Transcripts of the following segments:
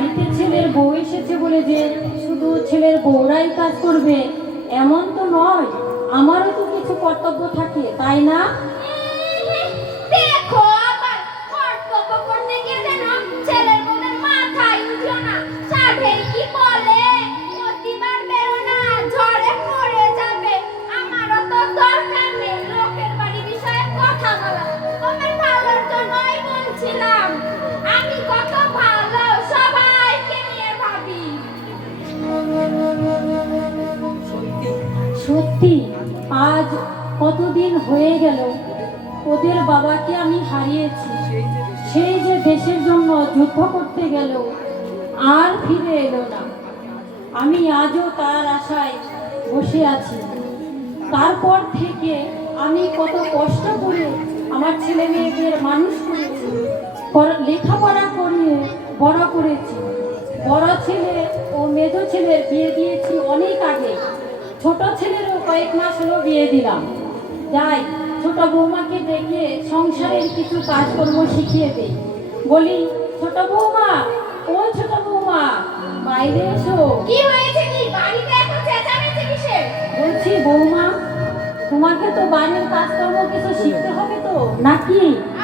বাড়িতে ছেলের বউ এসেছে বলে যে শুধু ছেলের বউরাই কাজ করবে এমন তো নয়, আমারও তো কিছু কর্তব্য থাকে, তাই না? দেখো আবার কর্তব্য করতে গিয়ে যেন ছেলের বউদের মাথায় উঠলো না। সাধেই কি বলে প্রতিবার বেরো না, ঝড়ে পড়ে যাবে। আমারও তো দরকার নেই লোকের বাড়ি বিষয়ে কথা বলা, তোমার ভালোর জন্যই বলছিলাম। আমি কত ভালো, সবাইকে নিয়ে ভাবি। সত্যি আজ কতদিন হয়ে গেল ওদের বাবাকে আমি হারিয়েছি। সেই যে দেশের জন্য যুদ্ধ করতে গেল আর ফিরে এলো না। আমি আজও তার আশায় বসে আছি। তারপর থেকে আমি কত কষ্ট করে আমার ছেলে মেয়েদের মানুষ করেছি, লেখাপড়া করিয়ে বড় করেছি। বড় ছেলে ও মেজ ছেলের বিয়ে দিয়েছি অনেক আগে, ছোট ছেলেরও কয়েক মাস হলো বিয়ে দিলাম। যাই ছোট বৌমাকে ডেকে সংসারের কিছু কাজকর্ম শিখিয়ে দেই। বলি, ছোট বৌমা, ও ছোট বৌমা, বাইরে এসো। কি হয়েছে? কি বাড়িতে এত চেঁচামেচি কিসের? বলছি বৌমা, তোমাকে তো বাড়ির কাজকর্ম কিছু শিখতে হবে তো নাকি?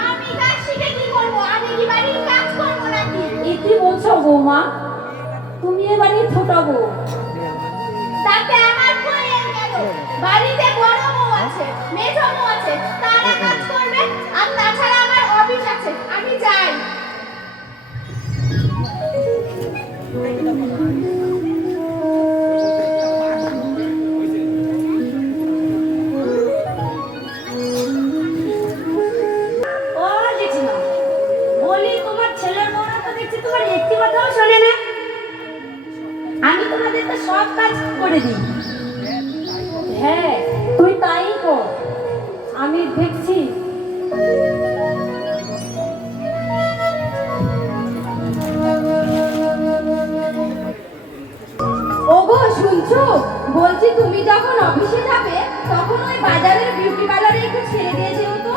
আমি কাজ শিখে কি করবো? আমি কি বাড়ির কাজ করবো নাকি? এ কি বলছো বৌমা? তুমি এ বাড়ির ছোট বউ। তাতে আমার হয়ে গেল, বাড়িতে বড় বউ আছে, মেজ বউ আছে, তারা কাজ করবে। আর তাছাড়া আমার অফিস আছে, আমি যাই। ও জেঠিমা, বলি তোমার ছেলের বউরা তো দেখছি তোমার একটি কথাও শোনে না। আমি তোমাদের তো সব কাজ করে দিই। হ্যাঁ, তুই তাই কর, আমি দেখছি। ওগো শুনছো? বলছি তুমি যখন অফিসে যাবে তখন ওই বাজারের বিউটি পার্লারে একটু ছেড়ে দিয়ে যেও তো।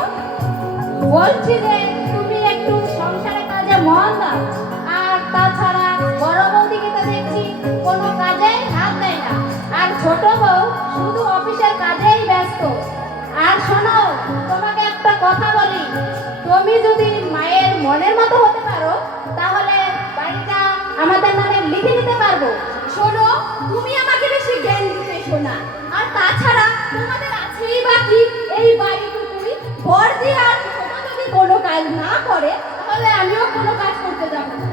বলছি যে তুমি একটু সংসারের কাজে মন দাও। আর তাছাড়া বড় বৌদিকে তো দেখছি কোনো কাজে হাত দেয় না, আর ছোট বউ শুধু অফিসের কাজেই ব্যস্ত। আর শোনো, তোমাকে একটা কথা বলি, তুমি যদি মায়ের মনের মতো হতে পারো তাহলে বাড়িটা আমাদের নামে লিখে নিতে পারবো। শোনো, তুমি আমাকে বেশি জ্ঞান দিতে শোনা। আর তাছাড়া তোমাদের আছেই বাকি এই বাড়িটুকুই। বড়দি আর ছোট যদি কোনো কাজ না করে তাহলে আমিও কোনো কাজ করতে যাব না।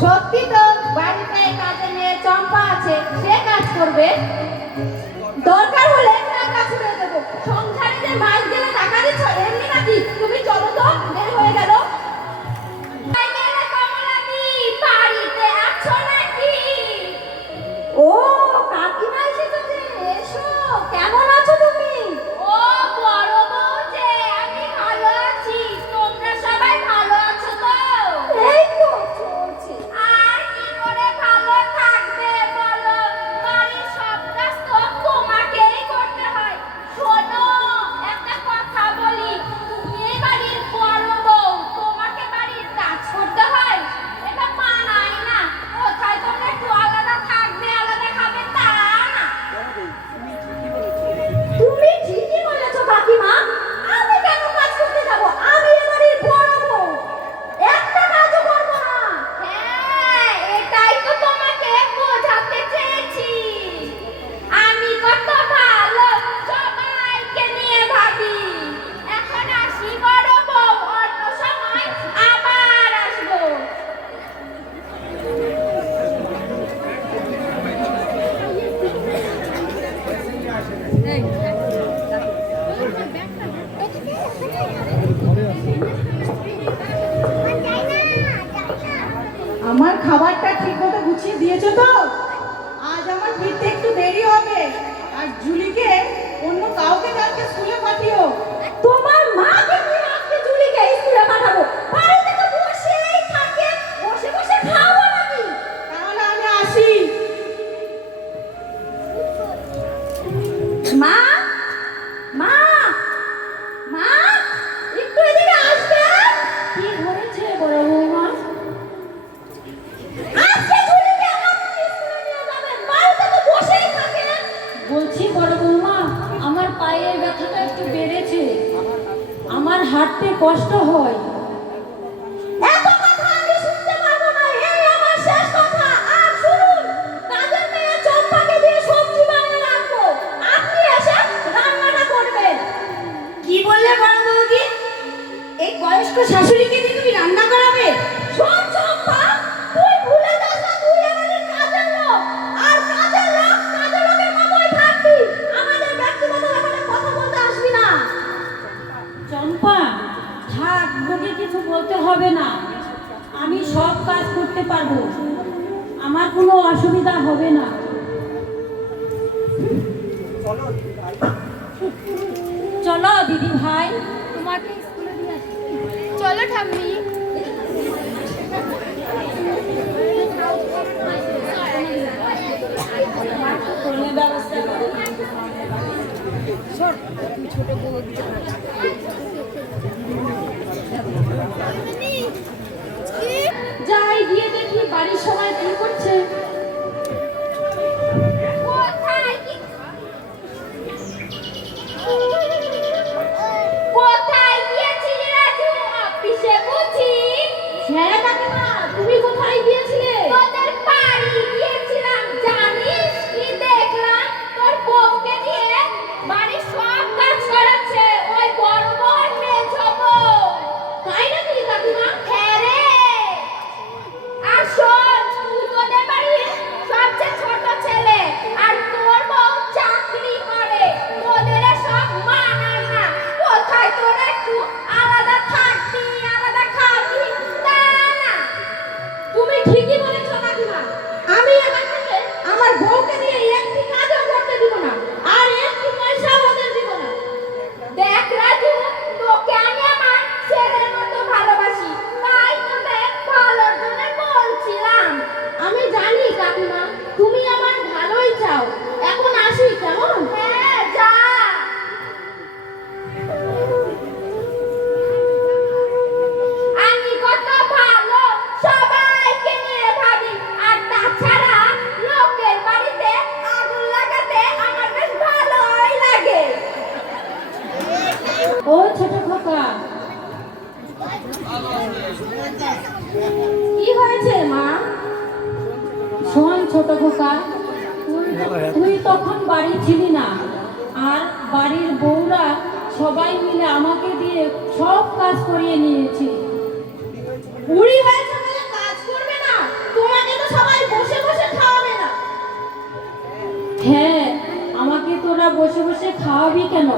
সত্যি তো, বাড়িতে কাজে মেয়ে চম্পা আছে, সে কাজ করবে। দরকার হলে টাকা ছুড়ে দেবো। সংসারে যে মাস গেলে টাকা দিচ্ছ এমনি নাকি? তুমি চলো তো, বের হয়ে গেল। বাড়িতে আছো নাকি? ও কাকিমা এসেছো যে, এসো। কেমন আছো তুমি? ও বড় বউ যে, আমি ভালো আছি। তোমরা সবাই ভালো আছো তো? এই তো চলছে। আর কি করে ভালো থাকবে বলো? বাড়ির সব কাজ তো তোমাকেই করতে হয়। শোনো, একটা কথা বলি, তুমি এই বাড়ির বড় বউ, তোমাকে বাড়ির কাজ করতে হয়? এটা মানায় না। কোথায় তোমরা একটু আলাদা থাকবে, আলাদা খাবে, তা না। তুমি ঠিকই বলেছো কাকিমা। আমি কেন কাজ করতে যাব? আমি এ বাড়ির বড় বউ, একটা কাজও করব না। হ্যাঁ, এটাই তো তোমাকে বোঝাতে চেয়েছি। আমি কত ভালো, সবাইকে নিয়ে ভাবি। এখন আসি বড় বউ, অন্য সময় আবার আসবো। আমার খাবারটা ঠিক মতো গুছিয়ে দিয়েছো তো? আজ আমার ফিরতে একটু দেরি হবে। আর জুলিকে অন্য কাউকে কালকে স্কুলে পাঠিও। তোমার মাকে নিয়ে আজকে জুলিকে স্কুলে পাঠাবো? বাড়িতে তো বসেই থাকে, বসে বসে খাবো নাকি? তাহলে আমি আসি। মা, মা, মা, একটু এদিকে আসবে। কি হয়েছে বড় বৌমা? আসছে করতে পারবো, আমার কোনো অসুবিধা হবে না। চলো দিদি ভাই, তোমাকে স্কুলে দিয়ে আসি। চলো ঠাম্মি। কোনো ব্যবস্থা করো। যাই গিয়ে দেখি বাড়ির সবাই কি করছে। কোথায় গিয়েছিলে রাজু? অফিসে বুঝি? হ্যাঁ কাকিমা, তুমি কোথায় গিয়েছিলে? তোদের বাড়ি গিয়েছিলাম। জানিস কি দেখলাম? তোর বউকে দিয়ে বাড়ির সব কাজ করাচ্ছে ওই বড় বড় মেজো বউ। তাই নাকি কাকিমা? হ্যাঁ রে। আর শোন, তুই তোদের বাড়ির সবচেয়ে ছোট ছেলে, আর তোর বউ চাকরি করে। তোদের সব মানায় না। কোথায় তোরা একটু আলাদা থাকবি, আলাদা খাবি, তা না। তুমি ঠিকই বলেছো কাকিমা। আমি এবার থেকে আমার বউকে দিয়ে একটি কাজও করতে দিব না, আর একটি পয়সাও ওদের দিব না। দেখ রাজু, তোকে আমি আমার ছেলের মতো ভালোবাসি, তাই তোদের ভালোর জন্য বলছিলাম। আমি জানি কাকিমা, তুমি আমার ভালোই চাও। এখন আসি কেমন? হ্যাঁ যা। আমি কত ভালো, সবাইকে নিয়ে ভাবি। আর তাছাড়া লোকের বাড়িতে আগুন লাগাতে আমার বেশ ভালোই লাগে। ও ছোট খোকা, কি হয়েছে মা? শোন ছোট খোকা, তুই তখন বাড়ি ছিলি না, আর বাড়ির বউরা সবাই মিলে আমাকে দিয়ে সব কাজ করিয়ে নিয়েছে। বুড়ি হয়েছে বলে কাজ করবে না? তোমাকে তো সবাই বসে বসে খাওয়াবে না। হ্যাঁ, আমাকে তোরা বসে বসে খাওয়াবি কেন?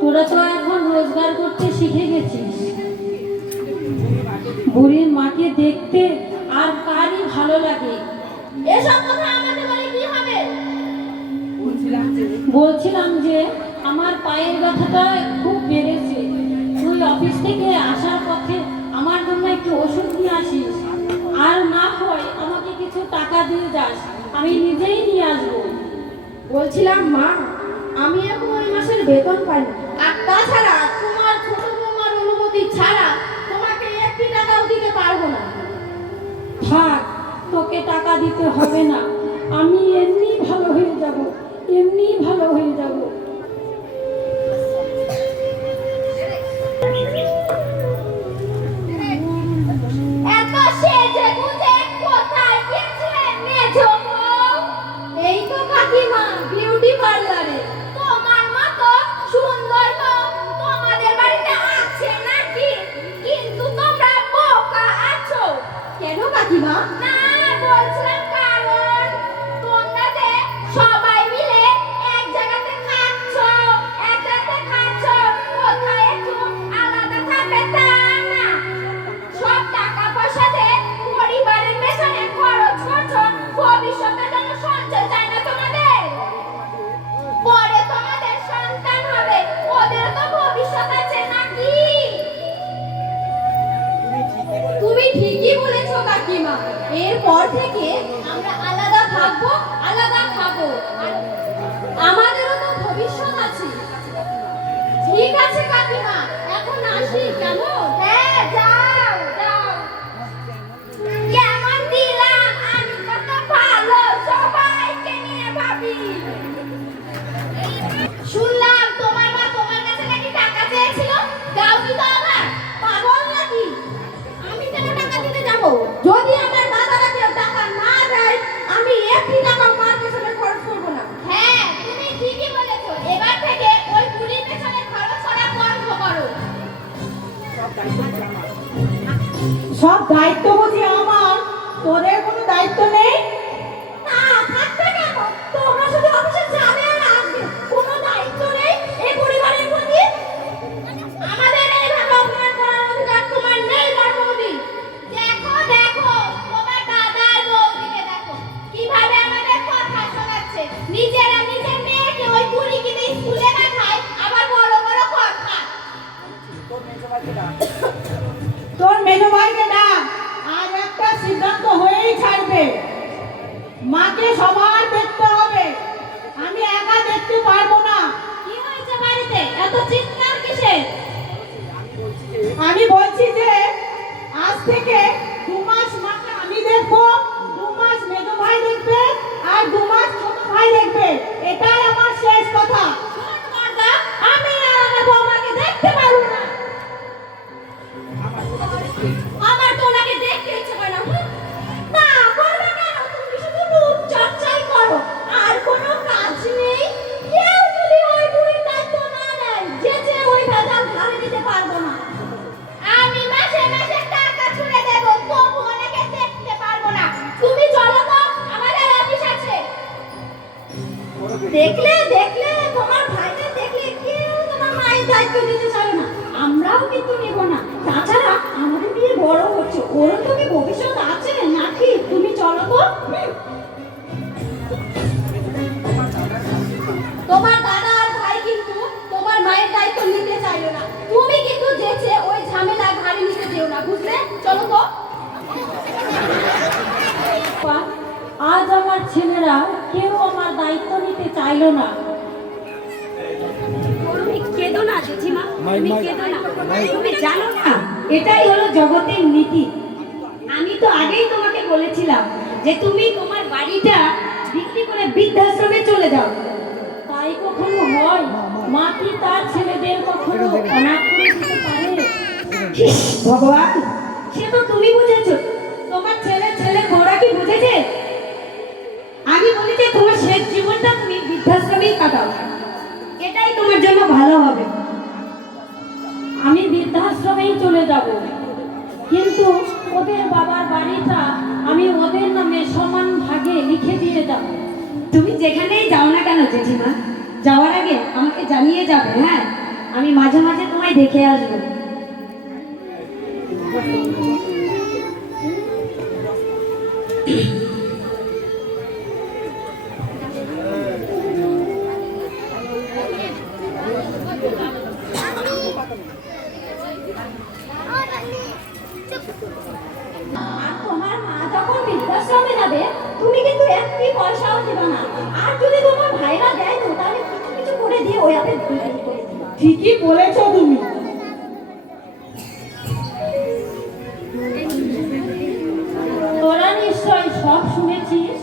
তোরা তো এখন রোজগার করতে শিখে গেছিস। বুড়ির মাকে দেখতে আর কারই ভালো লাগে। এসব কথা আমাকে বলে কি হবে? বলছিলাম যে আমার পায়ের ব্যথাটা খুব বেড়েছে, তুই অফিস থেকে আসার পথে আমার জন্য একটু ওষুধ নিয়ে আসিস, আর না হয় আমাকে কিছু টাকা দিয়ে যাস, আমি নিজেই নিয়ে আসবো। বলছিলাম মা, আমি এখন ওই মাসের বেতন পাই না, আর তাছাড়া তোমার ছোট বৌমার অনুমতি ছাড়া তোমাকে একটি টাকাও দিতে পারবো না। থাক, তোকে টাকা দিতে হবে না, আমি এমনি ভালো হয়ে যাব, এমনি ভালো হয়ে যাব। এত সেজে গুজে কোথায় গিয়েছিলে মেজো বউ? এই তো কাকিমা, বিউটি পার্লারে। তোমার মতো সুন্দর বউ তোমাদের বাড়িতে আছে নাকি? কিন্তু তোমরা বোকা আছো। কেন কাকিমা? না, বলছিলাম কারণ তোমরা যে সবাই মিলে এক জায়গাতে খাচ্ছ, এক রাতে খাচ্ছ, কোথায় একটু আলাদা থাকবে তা না। সব টাকা পয়সা দিয়ে পরিবারের পেছনে খরচ করছো, ভবিষ্যতের জন্য সঞ্চয় চাই না তোমাদের? পরে তোমাদের সন্তান হবে, ওদের তো ভবিষ্যৎ আছে নাকি? তুমি ঠিকই বলেছো কাকিমা। এরপর থেকে আমরা আলাদা থাকবো, আলাদা খাবো, আর আমাদেরও তো ভবিষ্যৎ আছে। ঠিক আছে কাকিমা, এখন আসি কেমন? হ্যাঁ যাও যাও। কেমন দিলাম? আমি কত ভালো, সবাইকে নিয়ে ভাবি। শুনলাম তোমার মা তোমার কাছে নাকি টাকা চেয়েছিল, দাও কি তো আবার? পাগল নাকি? আমি কেন টাকা দিতে যাব? যদি আমার দাদারা কেউ টাকা না দেয়, আমি একটি টাকা মার পেছনে খরচ করব না। হ্যাঁ, তুমি ঠিকই বলেছো। এবার থেকে ওই বুড়ির পেছনে খরচ করা বন্ধ করো। সব দায়িত্ব বুঝি আমার, তোদের কোনো দায়িত্ব নেই? না, থাকবে কেন? তোমরা শুধু অফিসে যাবে আর আসবে, কোনো দায়িত্ব নেই এই পরিবারের প্রতি। আমাদের এইভাবে অপমান করার অধিকার তোমার নেই, গর্ভবতী। দেখো দেখো, মাকে সবার দেখতে হবে, আমি একা দেখতে পারবো না। কি হয়েছে বাড়িতে এত চিৎকার কিসের? আমি বলছি যে আজ থেকে 2 মাস মাকে আমি দেখবো, 2 মাস মেজো ভাই দেখবে, আর 2 মাস ছোট ভাই দেখবে। এটাই আমার শেষ কথা। শোন বর্দা, আমি আর আমার বৌমাকে দেখতে পারবো না। আমার তো ওনাকে দেখতে ইচ্ছে করে না। না করবে কেন? তুমি শুধু রূপ চর্চাই করো, আর কোনো কাজ নেই। কেউ যদি ওই বুড়ির দায়িত্ব না নেয়, যে ওই ভেজাল ঘাড়ে নিতে পারবো না। আমি মাসে মাসে টাকা ছুড়ে দেব, তবু ওনাকে দেখতে পারবো না। তুমি চলো তো, আমাদের অফিস আছে। দেখলে দেখলে তোমার ভাইদের দেখলে কেউ তোমার মায়ের দায়িত্ব নিতে চায় না, আমরাও কিন্তু নেব না। তাছাড়া আমাদের বিয়ে বড় হচ্ছে, ওর তো কি ভবিষ্যৎ আছে নাকি? তুমি চলো তো। তোমার দাদা আর ভাই কিন্তু তোমার মায়ের দায়িত্ব নিতে চাইলো না। তুমি কিন্তু যেচে ওই ঝামেলা ঘাড়ে নিতে যেও না, বুঝলে? চলো তো। পা, আজ আমার ছেলেরা কেউ আমার দায়িত্ব নিতে চাইলো না। তুমি কেঁদো না জেঠিমা, তুমি কেঁদো না। তুমি জানো না এটাই হলো জগতের নীতি। আমি তো আগেই তোমাকে বলেছিলাম যে তুমি তোমার বাড়িটা বিক্রি করে বৃদ্ধাশ্রমে চলে যাও। তাই কখনো হয়? মা কি তার ছেলেদের কখনো অনাথ করে দিতে পারে? ইস, ভগবান, সে তো তুমি বুঝেছো, তোমার ছেলে ঘোড়া কি বুঝেছে? আমি বলি যে তোমার শেষ জীবনটা তুমি বৃদ্ধাশ্রমেই কাটাও, এটাই তোমার জন্য ভালো হবে। আমি বৃদ্ধাশ্রমেই চলে যাব, কিন্তু ওদের বাবার বাড়িটা আমি ওদের নামে সমান ভাগে লিখে দিয়ে যাব। তুমি যেখানেই যাও না কেন জেঠিমা, যাওয়ার আগে আমাকে জানিয়ে যাবে। হ্যাঁ, আমি মাঝে মাঝে তোমায় দেখে আসবো। আর তোমার মা যখন বৃদ্ধাশ্রমে যাবে, তুমি কিন্তু একটি পয়সাও দিবে না। আর যদি তোমার ভাইরা দেয় তো, তাহলে কিছু কিছু করে দিয়ে ওই আপে বিক্রি করে দিবে। ঠিকই বলেছো তুমি। তোরা নিশ্চয় সব শুনেছিস।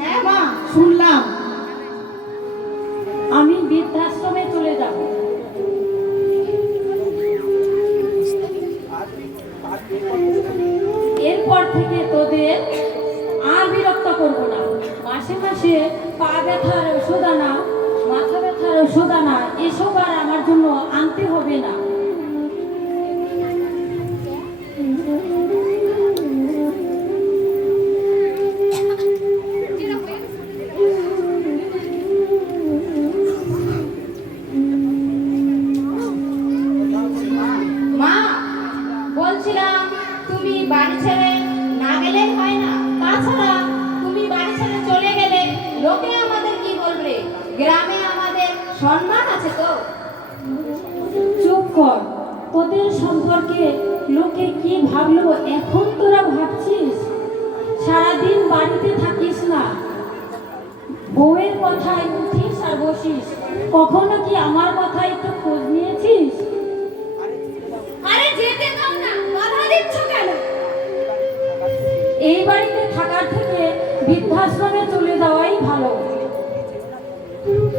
হ্যাঁ মা, শুনলাম। আমি বৃদ্ধাশ্রমে চলে যাব। এরপর থেকে তোদের আর বিরক্ত করবো না। মাসে মাসে পা ব্যথার ওষুধ আনা, মাথা ব্যথার ওষুধ আনা, এসব আর আমার জন্য আনতে হবে না। মা, বলছিলাম তুমি বাড়ি ছেড়ে না গেলে হয় না। তাছাড়া তুমি বাড়ি ছেড়ে চলে গেলে লোকে আমাদের কি বলবে? গ্রামে আমাদের সম্মান আছে তো। চুপ কর। তোদের সম্পর্কে লোকে কি ভাবলো এখন তোরা ভাবছিস? সারাদিন বাড়িতে থাকিস না, বউয়ের কথায় উঠিস আর বসিস। কখনো কি আমার কথা একটু খোঁজ নিয়েছিস? আরে যেতে দাও না, বাধা দিচ্ছ কেন? এই বাড়িতে থাকার থেকে বৃদ্ধাশ্রমে চলে যাওয়াই ভালো।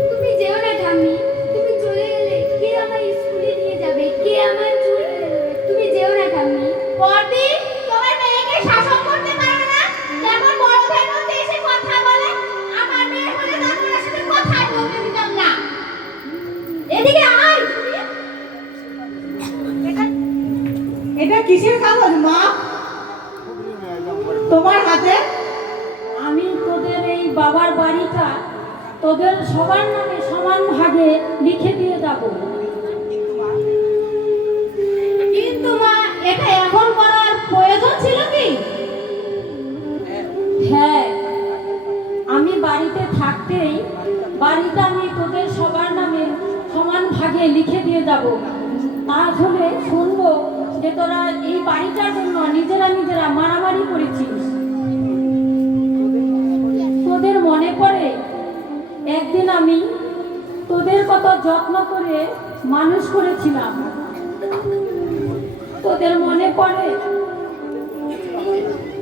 তুমি যেও না ঠাম্মি, তুমি চলে গেলে কে আমার স্কুলে নিয়ে যাবে, কে আমার চুল বেঁধে দেবে? তুমি যেও না ঠাম্মি। পরদি, তোমার মেয়েকে শাসন করতে পারো না? যেমন বড় ভাইয়ের মধ্যে এসে কথা বলে, আমার মেয়ে হলে তার ওনার সাথে কথাই বলতে দিতাম না। এদিকে আয়। এটা কিসের কাগজ মা তোমার হাতে? আমি তোদের এই বাবার বাড়িটা তোদের সবার নামে সমান ভাগে লিখে দিয়ে যাব। কিন্তু মা, এটা এখন করার প্রয়োজন ছিল কি? হ্যাঁ, আমি বাড়িতে থাকতেই বাড়িটা আমি তোদের সবার নামে সমান ভাগে লিখে দিয়ে যাব। তাহলে শুনবো যে তোরা এই বাড়িটার জন্য নিজেরা নিজেরা মারামারি করেছিস। আমি তোদের কত যত্ন করে মানুষ করেছিলাম, তোদের মনে পড়ে?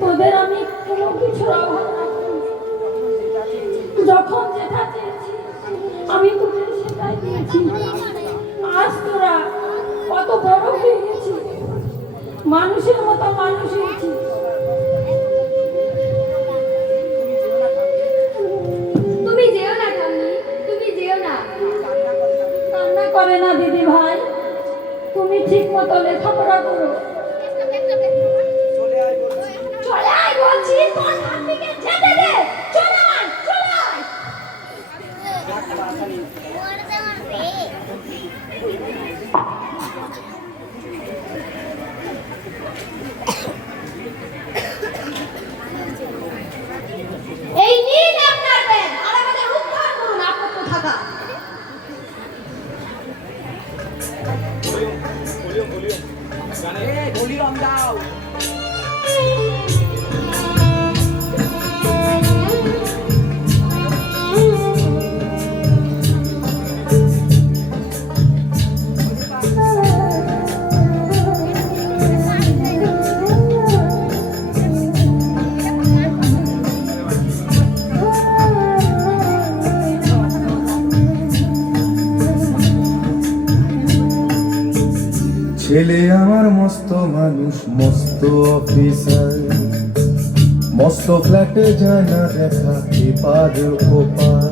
তোদের আমি কোনো কিছুর অভাব রাখিনি। যখন যেটা চেয়েছি আমি তোদের সেটাই দিয়েছি। আজ তোরা কত বড় হয়ে গেছি, মানুষের মতো মানুষ হয়েছি। তুমি যেও না ঠাম্মি, তুমি যেও না। কান্না করে না দিদি ভাই, তুমি ঠিক মতো লেখাপড়া করো। চলে আয় বলছি, তোর ঠাম্মিকে যেতে দে। চলে আয়, চলে আয়। এই নিন আপনার ব্যাগ, আর আমাদের উদ্ধার করুন আপত্তি থাকা। ছেলে আমার মস্ত মানুষ, মস্ত অফিসার, মস্ত ফ্ল্যাটে যায় না দেখা এপার ওপার।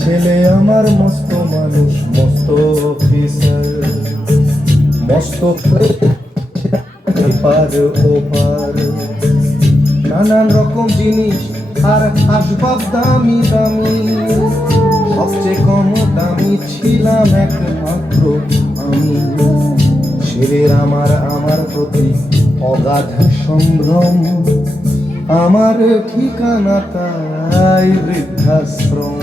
ছেলে আমার মস্ত মানুষ, মস্ত অফিসার, মস্ত ফ্ল্যাটে এপার ওপার। নানান রকম জিনিস আর আসবাব দামি দামি, সবচেয়ে কম দামি ছিলাম একমাত্র আমি। ছেলের আমার প্রতি অগাধ সংগ্রাম, আমার ঠিকানা তাই বৃদ্ধাশ্রম।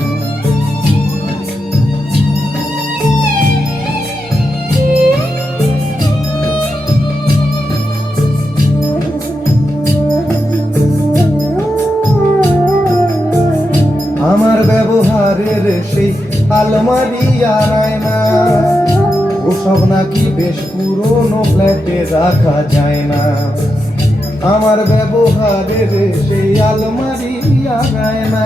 আমার ব্যবহারের সেই আলমারি আর আয়না, ওসব নাকি বেশ পুরনো ফ্ল্যাটে রাখা যায় না। আমার ব্যবহারের সেই আলমারি আর আয়না,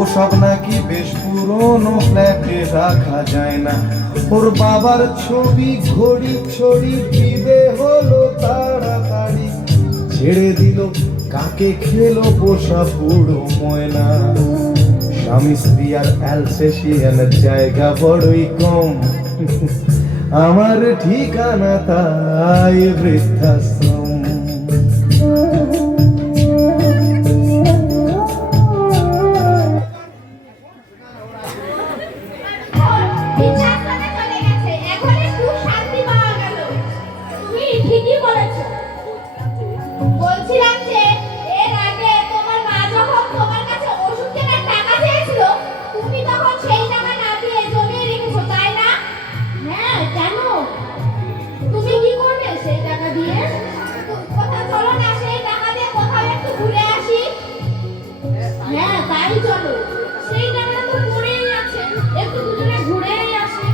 ওসব নাকি বেশ পুরনো ফ্ল্যাটে রাখা যায় না। ওর বাবার ছবি ঘড়ি ছড়ি দিবে হলো তাড়াতাড়ি, ছেড়ে দিল কাকে খেলো পোষা বুড়ো ময়না। স্বামী স্ত্রী আর অ্যালসেশিয়ানের জায়গা বড়ই কম, আমার ঠিকানা তাই বৃদ্ধাশ্রম। বিছানায় চলে গেছে, এখন একটু শান্তি পাওয়া গেল। তুমি ঠিকই বলেছো। বলছিলাম যে এর আগে তোমার মা যখন তোমার কাছে ওষুধ কেনার টাকা চেয়েছিল, তুমি তখন সেই টাকা না দিয়ে জমিয়ে রেখেছো, তাই না? হ্যাঁ, কেন? তুমি কি করবে সেই টাকা দিয়ে? কোথাও চলো না, সেই টাকা দিয়ে কোথাও একটু ঘুরে আসি। হ্যাঁ, তাই চলো। সেই টাকা তো পড়েই আছে, একটু দুজনে ঘুরেই আসি।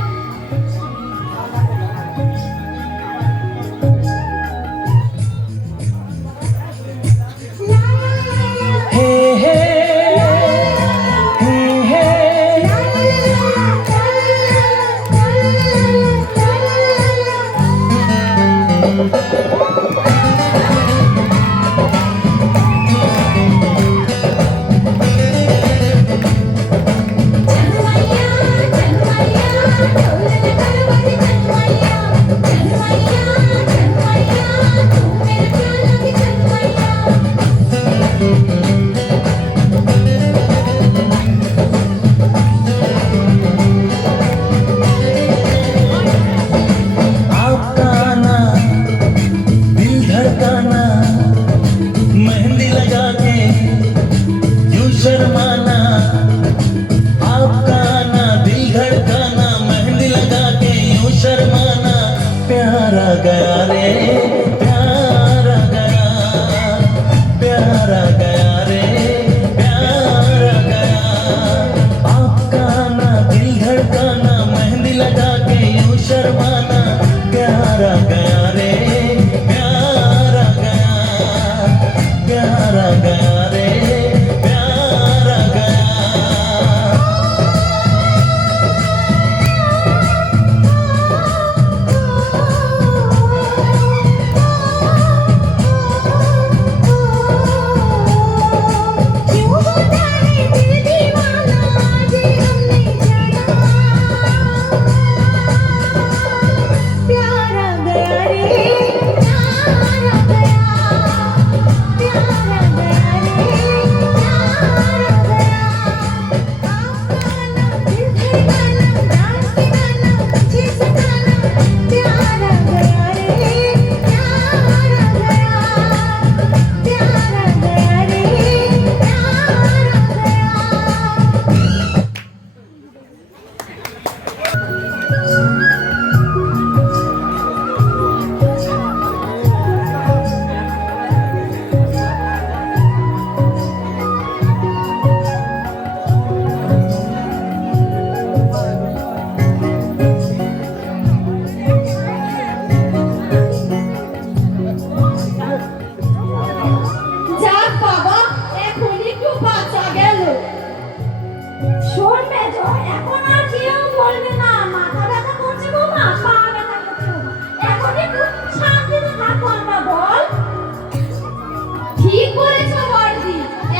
ঠিক বলেছো বর্দি,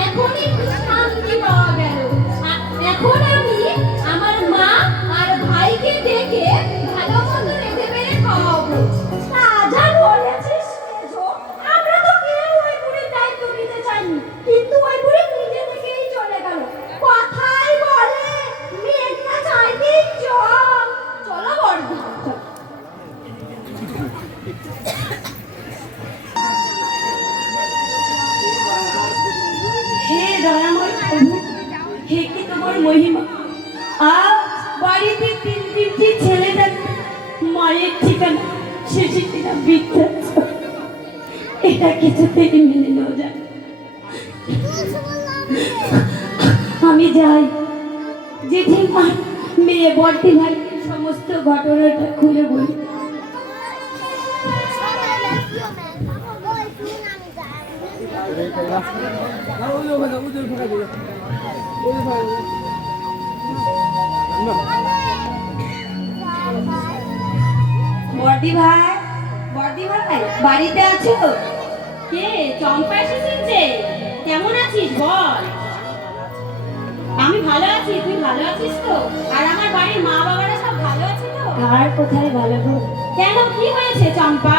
এখনই একটু শান্তি পাওয়া গেল। এখন আমি আমার মা আর ভাইকে ডেকে ভালো মতো রেঁধে বেড়ে খাওয়াবো। যা বলেছিস মেজো, আমরা তো কেউ ওই বুড়ির দায়িত্ব নিতে চাইনি, কিন্তু ওই বুড়ি নিজে থেকেই চলে গেল। কথাই বলে মেঘ না চাইতেই জল। চলো বর্দি। হে দয়াময় প্রভু, হে কি তোমার মহিমা। আজ বাড়িতে তিনটি ছেলে থাকবে, মায়ের ঠিকানা শেষে কিনা বৃদ্ধাশ্রম। এটা কিছুতেই মেনে নেওয়া যায় না। আমি যাই জেঠিমা, মেয়ে বর্তি ভাই সমস্ত ঘটনাটা খুলে বলি। বর্দি ভাই, বর্দি ভাই বাড়িতে আছো? কে? চম্পা এসেছে। কেমন আছিস বল? আমি ভালো আছি, তুই ভালো আছিস তো? আর আমার বাড়ির মা বাবারা সব ভালো আছে তো? আর কোথায় ভালো গো? কেন, কি হয়েছে চম্পা?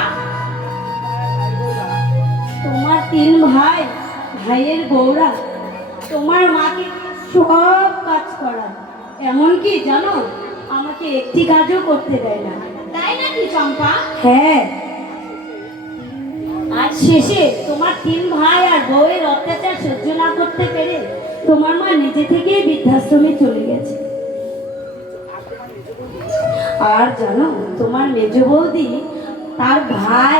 তোমার তিন ভাই, ভাইয়ের বউরা তোমার মাকে সব কাজ করায়, এমনকি জানো আমাকে একটি কাজও করতে দেয় না। তাই নাকি চম্পা? হ্যাঁ। আজ শেষে তোমার তিন ভাই আর বউয়ের অত্যাচার সহ্য না করতে পেরে তোমার মা নিজে থেকেই বৃদ্ধাশ্রমে চলে গেছে। আর জানো তোমার মেজ বৌদি তার ভাই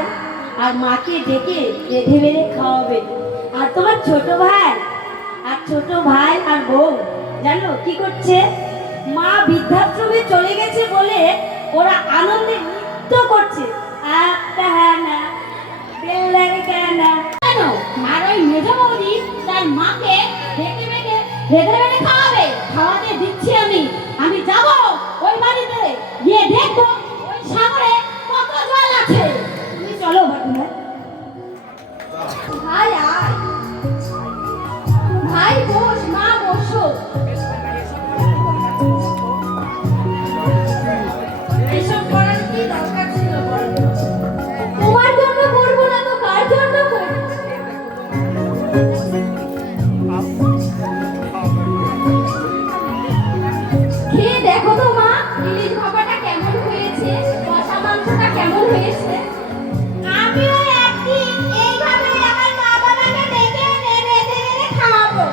আর মাকে ডেকে রেঁধে বেড়ে খাওয়াবে। আর তোমার ছোট ভাই আর বউ জানো কি করছে? মা বৃদ্ধাশ্রমে চলে গেছে বলে ওরা আনন্দে নৃত্য করছে। কেন? আর ওই মেজ বৌদি তার মাকে ডেকে বেড়ে রেঁধে বেড়ে খাওয়াবে। খাওয়াতে দিচ্ছি আমি যাব ওই বাড়িতে, গিয়ে দেখবো ওই সাগরে কত জল আছে। তুমি চলো ভাটুরা। ভাই আয়, ভাই বস, মা বসো। এসব করার কি দরকার ছিল বলো? তোমার জন্য করবো না তো কার জন্য করবো? খেয়ে দেখো তো মা, ইলিশ ভাপাটা কেমন হয়েছে, কষা মাংসটা কেমন হয়েছে। আমিও একদিন এইভাবে আমার মা বাবাকে ডেকে এনে রেঁধে বেড়ে খাওয়াবো।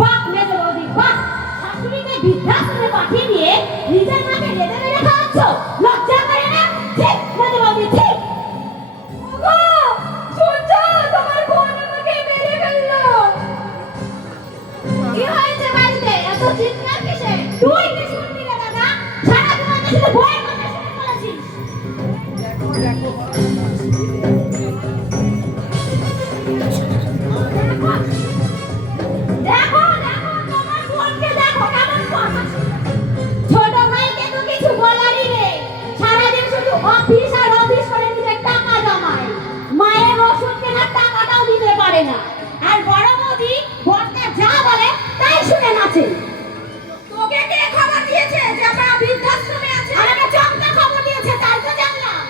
বাহ মেজ বৌদি বাহ, শাশুড়িকে বৃদ্ধাশ্রমে পাঠিয়ে দিয়ে নিজের মাকে রেঁধে বেড়ে খাওয়াচ্ছ, লজ্জা করে না? ঠিক মেজ বৌদি ঠিক। ওগো শুনছো, তোমার বোন আমাকে মেরে ফেললো। কি হয়েছে বাড়িতে, এত চিৎকার কিসে? তুই কি শুনবি রে দাদা, সারা জীবন তো শুধু বইয়ের কথা শুনে চলেছিস। দেখো তোমার বোনকে দেখো কেমন কথা শুনে। ছোট ভাইকে তো কিছু বলারই নেই, সারাদিন শুধু অফিস আর অফিস করে নিজের টাকা জমায়, মায়ের ওষুধ কেনার টাকাটাও দিতে পারে না। আর বড় বৌদি বড়টা যা বলে তাই শুনে নাচে। তোকে কে খবর দিয়েছে যে আমরা বৃদ্ধাশ্রমে আছি? আমাকে চম্পা খবর দিয়েছে, তাই তো জানলাম।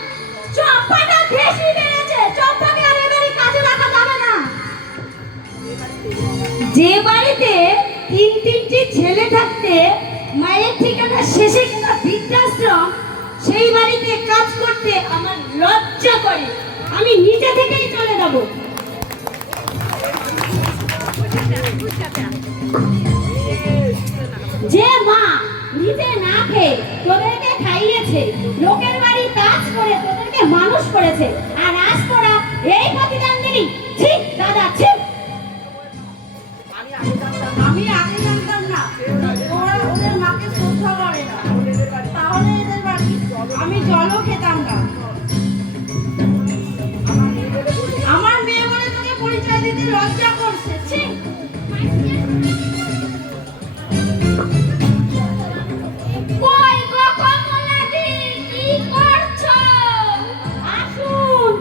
চম্পাটা বেশি বেড়েছে, চম্পাকে আর এবারে কাজে রাখা যাবে না। যে বাড়িতে তিনটি ছেলে থাকতে মায়ের ঠিকানা শেষে কিনা বৃদ্ধাশ্রম, সেই বাড়িতে কাজ করতে আমার লজ্জা করে। আমি নিজে থেকেই চলে যাব। যে মা নিজে না খেয়ে তোদেরকে খাইয়েছে, লোকের বাড়ি কাজ করে তোদেরকে মানুষ করেছে, আর আজ তোরা এই প্রতিদান দিলি। ঠিক দাদা ঠিক। আমি আগে জানতাম না ওরা ওদের মাকে শ্রদ্ধা করে না, তাহলে এদের বাড়ি আমি জলও খেতাম না। আমার মেয়ে বলে তোকে পরিচয় দিতে লজ্জা করছে। ছি। কই গো কমলাদি, কি করছো? আসুন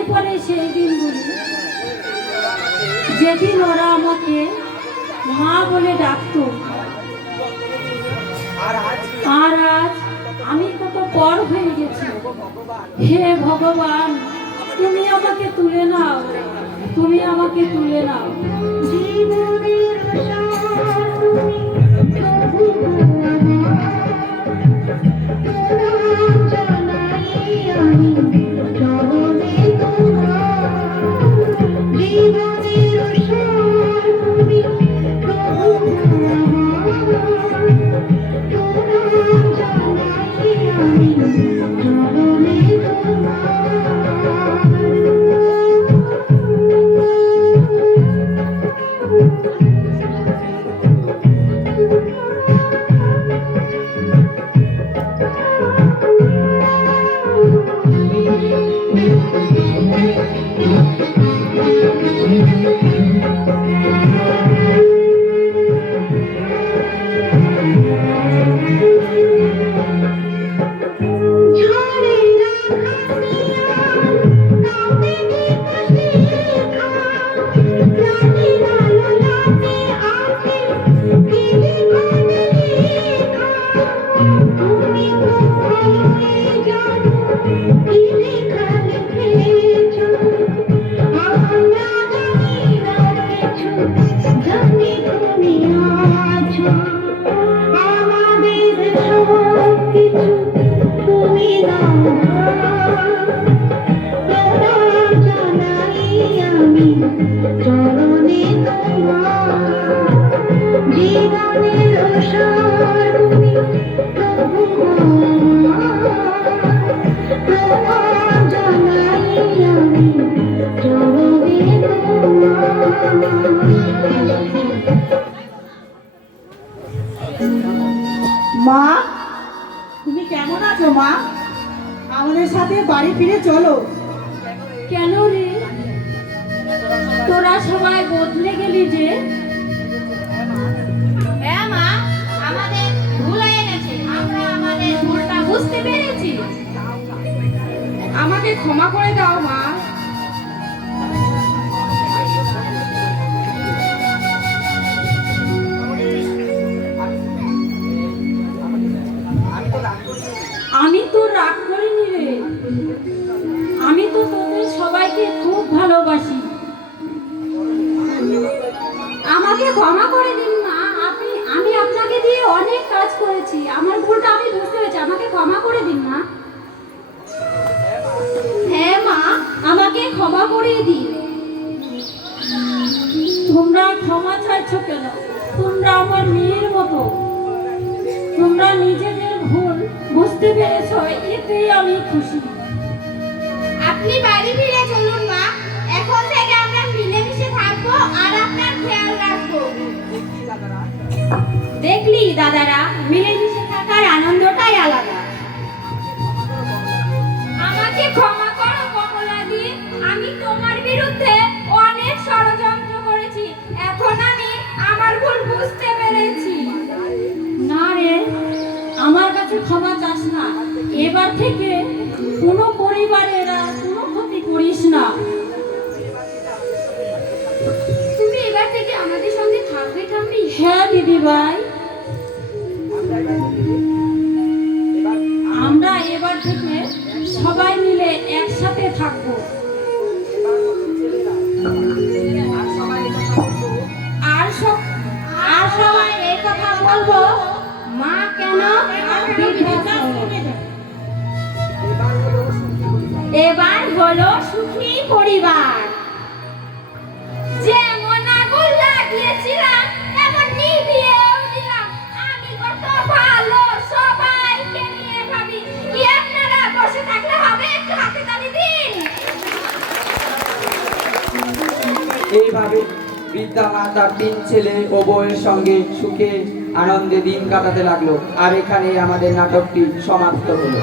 মনে পড়ে সেই দিনগুলি, যেদিন ওরা আমাকে মা বলে ডাকতো। আর আজ আমি কত পর হয়ে গেছি। হে ভগবান, তুমি আমাকে তুলে নাও, তুমি আমাকে তুলে নাও। মা, তুমি কেমন আছো মা? আমাদের সাথে বাড়ি ফিরে চলো। কেন রে, তোরা সবাই বদলে গেলি যে? হ্যাঁ মা, আমাদের ভুল হয়ে গেছে, আমরা আমাদের ভুলটা বুঝতে পেরেছি। আমাকে ক্ষমা করে দাও মা। আমি তো রাগ করিনি রে, আমি তো তোদের সবাইকে খুব ভালোবাসি। আমাকে ক্ষমা করে দিন মা, আমি আপনাকে দিয়ে অনেক কাজ করেছি, আমার ভুলটা আমি বুঝতে পেরেছি, আমাকে ক্ষমা করে দিন মা। হ্যাঁ মা, আমাকে ক্ষমা করে দিন। তোমরা ক্ষমা চাইছো কেন? তোমরা আমার মেয়ের মতো, তোমরা নিজেদের ভুল বুঝতে পেরেছো, এতেই আমি খুশি। আপনি বাড়ি ফিরে চলুন মা, এখন থেকে আমরা মিলেমিশে থাকবো আর আপনার খেয়াল রাখবো। দেখলি দাদারা, মিলেমিশে থাকার আনন্দটাই আলাদা। আমাকে ক্ষমা করো কমলাদি, আমি তোমার বিরুদ্ধে অনেক ষড়যন্ত্র করেছি, এখন আমি আমার ভুল বুঝতে পেরেছি। না রে, আমার কাছে ক্ষমা চাস না, এবার থেকে কোনো পরিবারের আর কোনো ক্ষতি করিস না। তুমি এবার থেকে আমাদের সঙ্গে থাকবে ঠাম্মি? হ্যাঁ দিদি ভাই, আমরা এবার থেকে সবাই মিলে একসাথে থাকবো। আর সবাই এই কথা বলবো, মা কেন এবার হলো সুখী পরিবার। যেমন আগুন লাগিয়েছিলাম তেমন নিভিয়েও দিলাম, আমি কত ভালো সবাইকে নিয়ে ভাবি। কি আপনারা বসে থাকলে হবে? একটু হাতে তালি দিন। এইভাবে বৃদ্ধা মা তার 3 ছেলে ও বউয়ের সঙ্গে সুখে আনন্দে দিন কাটাতে লাগলো। আর এখানে আমাদের নাটকটি সমাপ্ত হলো।